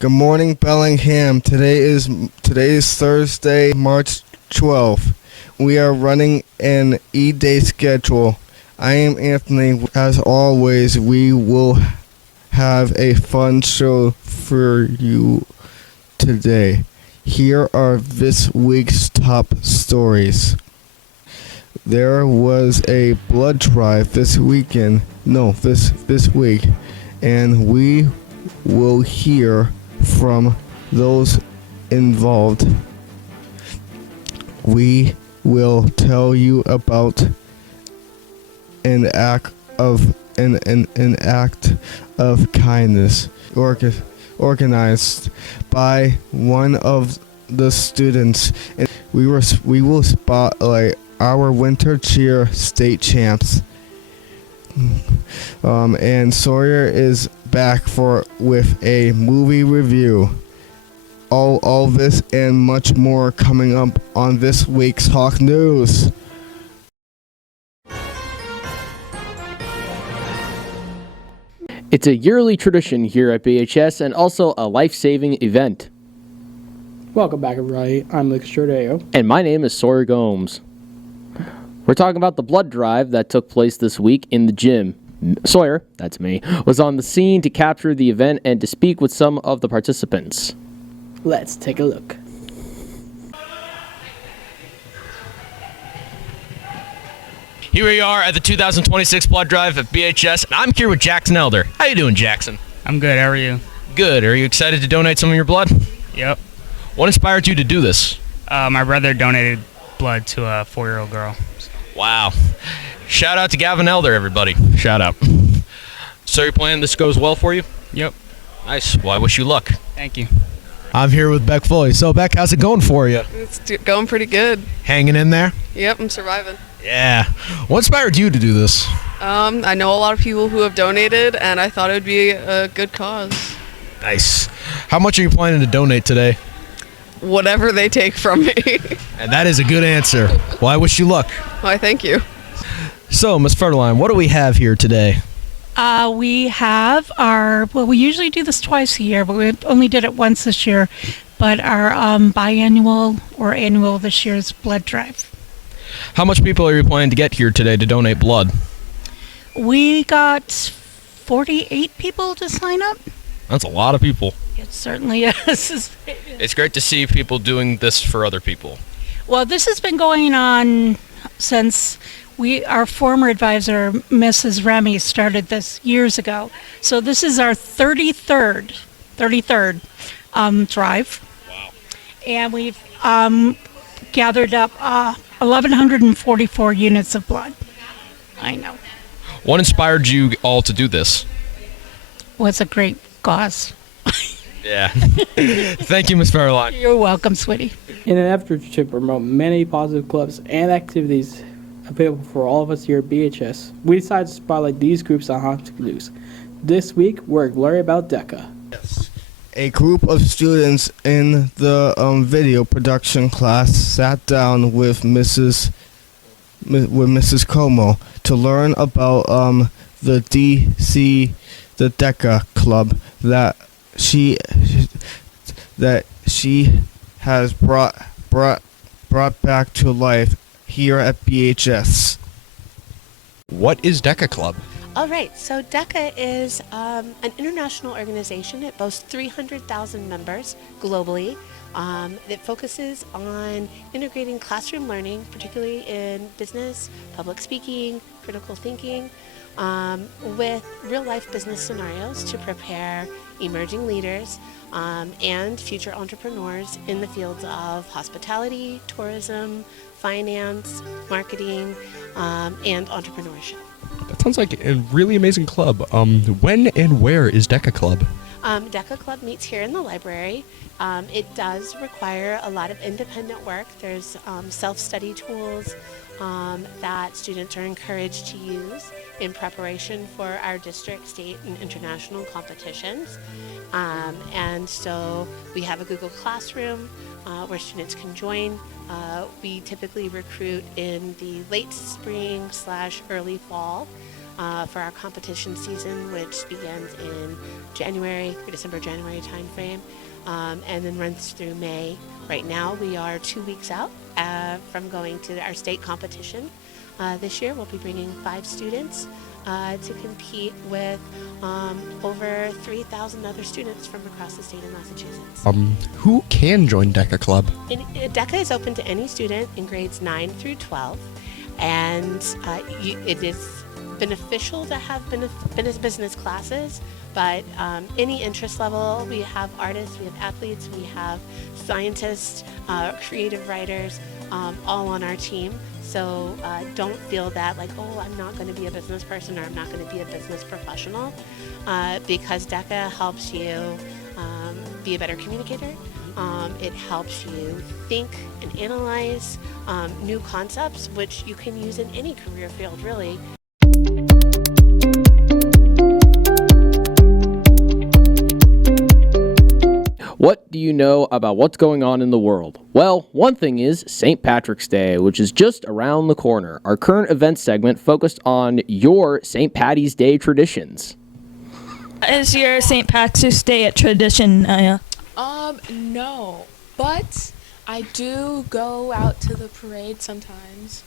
Good morning, Bellingham. Today is Thursday, March 12th. We are running an E-Day schedule. I am Anthony. As always, we will have a fun show for you today. Here are this week's top stories. There was a blood drive this week, and we will hear from those involved. We will tell you about an act of kindness organized by one of the students. And we will spotlight our winter cheer state champs. And Sawyer is back with a movie review. All this and much more coming up on this week's Hawk News. It's a yearly tradition here at BHS and also a life-saving event. Welcome back, everybody. I'm Lucas Jordeo. And my name is Sawyer Gomes. We're talking about the blood drive that took place this week in the gym. Sawyer, that's me, was on the scene to capture the event and to speak with some of the participants. Let's take a look. Here we are at the 2026 blood drive at BHS, and I'm here with Jackson Elder. How you doing, Jackson? I'm good. How are you? Good. Are you excited to donate some of your blood? Yep. What inspired you to do this? My brother donated blood to a 4-year-old girl. Wow. Shout out to Gavin Elder, everybody. Shout out. So you're planning this goes well for you? Yep. Nice. Well, I wish you luck. Thank you. I'm here with Beck Foley. So, Beck, how's it going for you? It's going pretty good. Hanging in there? Yep, I'm surviving. Yeah. What inspired you to do this? I know a lot of people who have donated, and I thought it would be a good cause. Nice. How much are you planning to donate today? Whatever they take from me. And that is a good answer. Well, I wish you luck. Why, thank you. So, Ms. Ferdeline, what do we have here today? We have we usually do this twice a year, but we only did it once this year. But our biannual or annual this year's blood drive. How much people are you planning to get here today to donate blood? We got 48 people to sign up. That's a lot of people. It certainly is. It's great to see people doing this for other people. Well, this has been going on since our former advisor, Mrs. Remy, started this years ago. So this is our 33rd drive. Wow. And we've gathered up 1,144 units of blood. I know. What inspired you all to do this? Well, it's a great cause. Yeah. Thank you, Ms. Ferdeline. You're welcome, sweetie. In an effort to promote many positive clubs and activities available for all of us here at BHS, we decided to spotlight these groups on Hawk News. This week, we're Glory About DECA. Yes. A group of students in the video production class sat down with Mrs. Como to learn about the DECA club that she has brought back to life here at BHS. What is DECA Club? All right, so DECA is an international organization. It boasts 300,000 members globally. It focuses on integrating classroom learning, particularly in business, public speaking, critical thinking, with real-life business scenarios to prepare emerging leaders and future entrepreneurs in the fields of hospitality, tourism, finance, marketing, and entrepreneurship. That sounds like a really amazing club. When and where is DECA Club? DECA Club meets here in the library. It does require a lot of independent work. There's self-study tools that students are encouraged to use in preparation for our district, state, and international competitions. And so we have a Google Classroom where students can join. We typically recruit in the late spring / early fall. for our competition season, which begins in December-January timeframe, and then runs through May. Right now, we are 2 weeks out from going to our state competition. This year, we'll be bringing 5 students to compete with over 3,000 other students from across the state of Massachusetts. Who can join DECA Club? DECA is open to any student in grades 9 through 12, and it is beneficial to have business classes, but any interest level. We have artists, we have athletes, we have scientists, creative writers, all on our team. So don't feel that like, oh, I'm not going to be a business person or I'm not going to be a business professional, because DECA helps you be a better communicator. It helps you think and analyze new concepts, which you can use in any career field, really. What do you know about what's going on in the world? Well, one thing is St. Patrick's Day, which is just around the corner. Our current events segment focused on your St. Patty's Day traditions. What is your St. Patrick's Day tradition, Naya? No, but I do go out to the parade sometimes.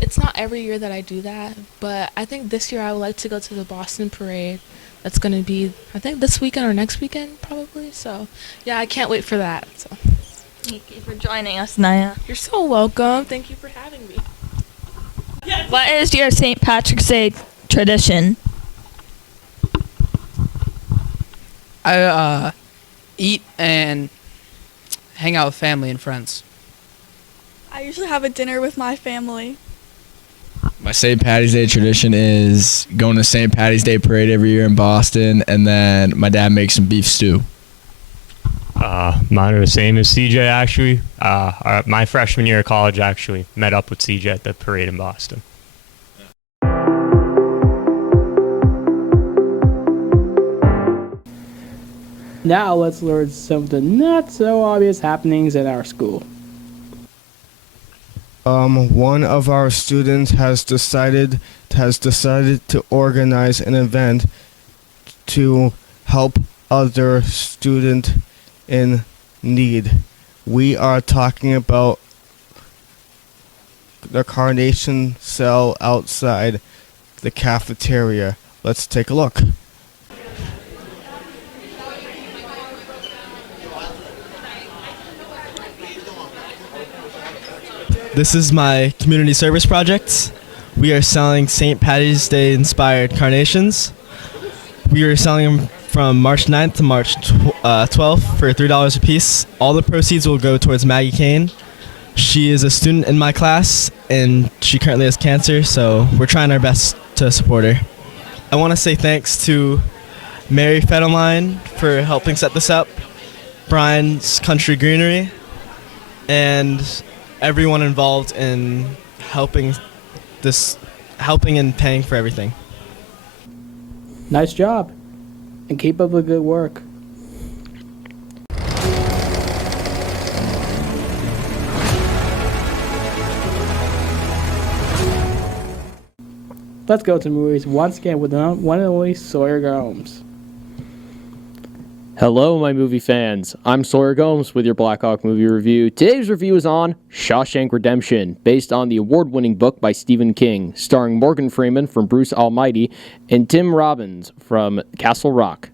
It's not every year that I do that, but I think this year I would like to go to the Boston parade. That's going to be, I think, this weekend or next weekend, probably. So, yeah, I can't wait for that. So. Thank you for joining us, Naya. You're so welcome. Thank you for having me. What is your St. Patrick's Day tradition? I eat and hang out with family and friends. I usually have a dinner with my family. My St. Patty's Day tradition is going to St. Patty's Day parade every year in Boston, and then my dad makes some beef stew. Mine are the same as CJ, actually. My freshman year of college, actually, met up with CJ at the parade in Boston. Now let's learn some of the not so obvious happenings at our school. One of our students has decided to organize an event to help other student in need. We are talking about the Carnation cell outside the cafeteria. Let's take a look. This is my community service project. We are selling St. Patty's Day inspired carnations. We are selling them from March 9th to March 12th for $3 a piece. All the proceeds will go towards Maggie Kane. She is a student in my class and she currently has cancer, so we're trying our best to support her. I want to say thanks to Mary Federline for helping set this up, Brian's Country Greenery, and everyone involved in helping and paying for everything. Nice job, and keep up the good work. Let's go to movies once again with the one and only Sawyer Gomes. Hello, my movie fans. I'm Sawyer Gomes with your Black Hawk movie review. Today's review is on Shawshank Redemption, based on the award-winning book by Stephen King, starring Morgan Freeman from Bruce Almighty and Tim Robbins from Castle Rock.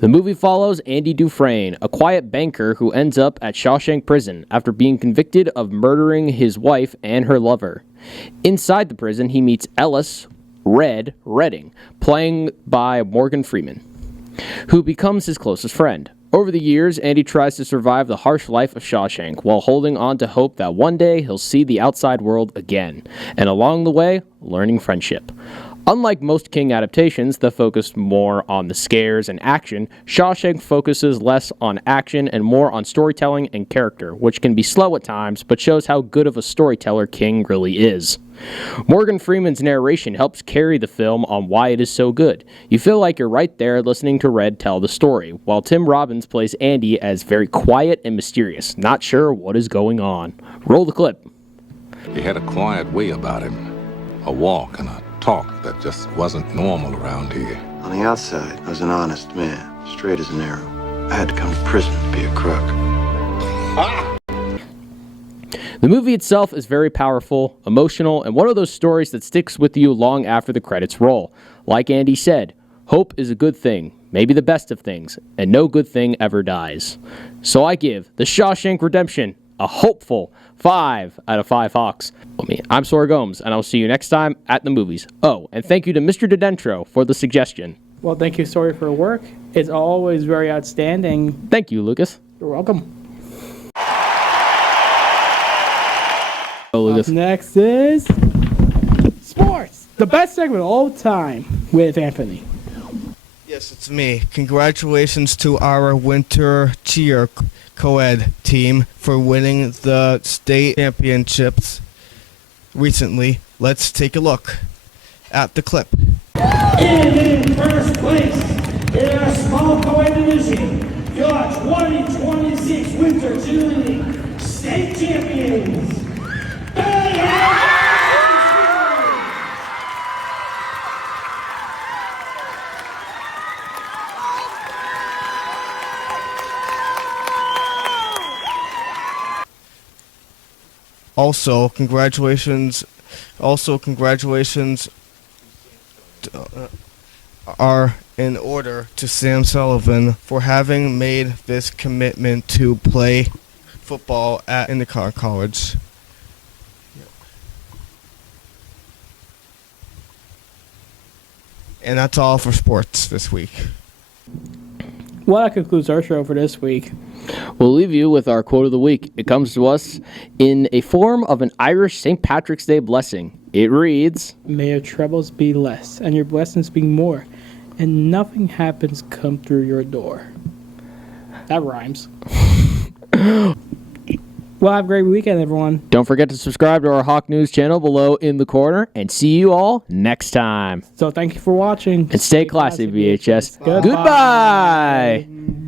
The movie follows Andy Dufresne, a quiet banker who ends up at Shawshank Prison after being convicted of murdering his wife and her lover. Inside the prison, he meets Ellis Redding, playing by Morgan Freeman, who becomes his closest friend. Over the years, Andy tries to survive the harsh life of Shawshank while holding on to hope that one day he'll see the outside world again, and along the way, learning friendship. Unlike most King adaptations that focus more on the scares and action, Shawshank focuses less on action and more on storytelling and character, which can be slow at times, but shows how good of a storyteller King really is. Morgan Freeman's narration helps carry the film on why it is so good. You feel like you're right there listening to Red tell the story, while Tim Robbins plays Andy as very quiet and mysterious, not sure what is going on. Roll the clip. He had a quiet way about him, a walk and a talk that just wasn't normal around here. On the outside, I was an honest man, straight as an arrow. I had to come to prison to be a crook. The movie itself is very powerful, emotional, and one of those stories that sticks with you long after the credits roll. Like Andy said, hope is a good thing, maybe the best of things, and no good thing ever dies. So I give The Shawshank Redemption a hopeful 5 out of 5 Hawks. I'm Sawyer Gomes, and I'll see you next time at the movies. Oh, and thank you to Mr. DeDentro for the suggestion. Well, thank you, Sawyer, for your work. It's always very outstanding. Thank you, Lucas. You're welcome. Oh, Lucas. Up next is sports, the best segment of all time with Anthony. Yes, it's me. Congratulations to our winter cheer co-ed team for winning the state championships recently. Let's take a look at the clip. And in first place in our small co-ed division, your 2026 Winter Cheerleading State Champions. Also, congratulations are in order to Sam Sullivan for having made this commitment to play football at Endicott College. And that's all for sports this week. Well, that concludes our show for this week. We'll leave you with our quote of the week. It comes to us in a form of an Irish St. Patrick's Day blessing. It reads, "May your troubles be less, and your blessings be more, and nothing happens come through your door." That rhymes. Well, have a great weekend, everyone. Don't forget to subscribe to our Hawk News channel below in the corner, and see you all next time. So thank you for watching. And stay classy, VHS. Goodbye. Goodbye.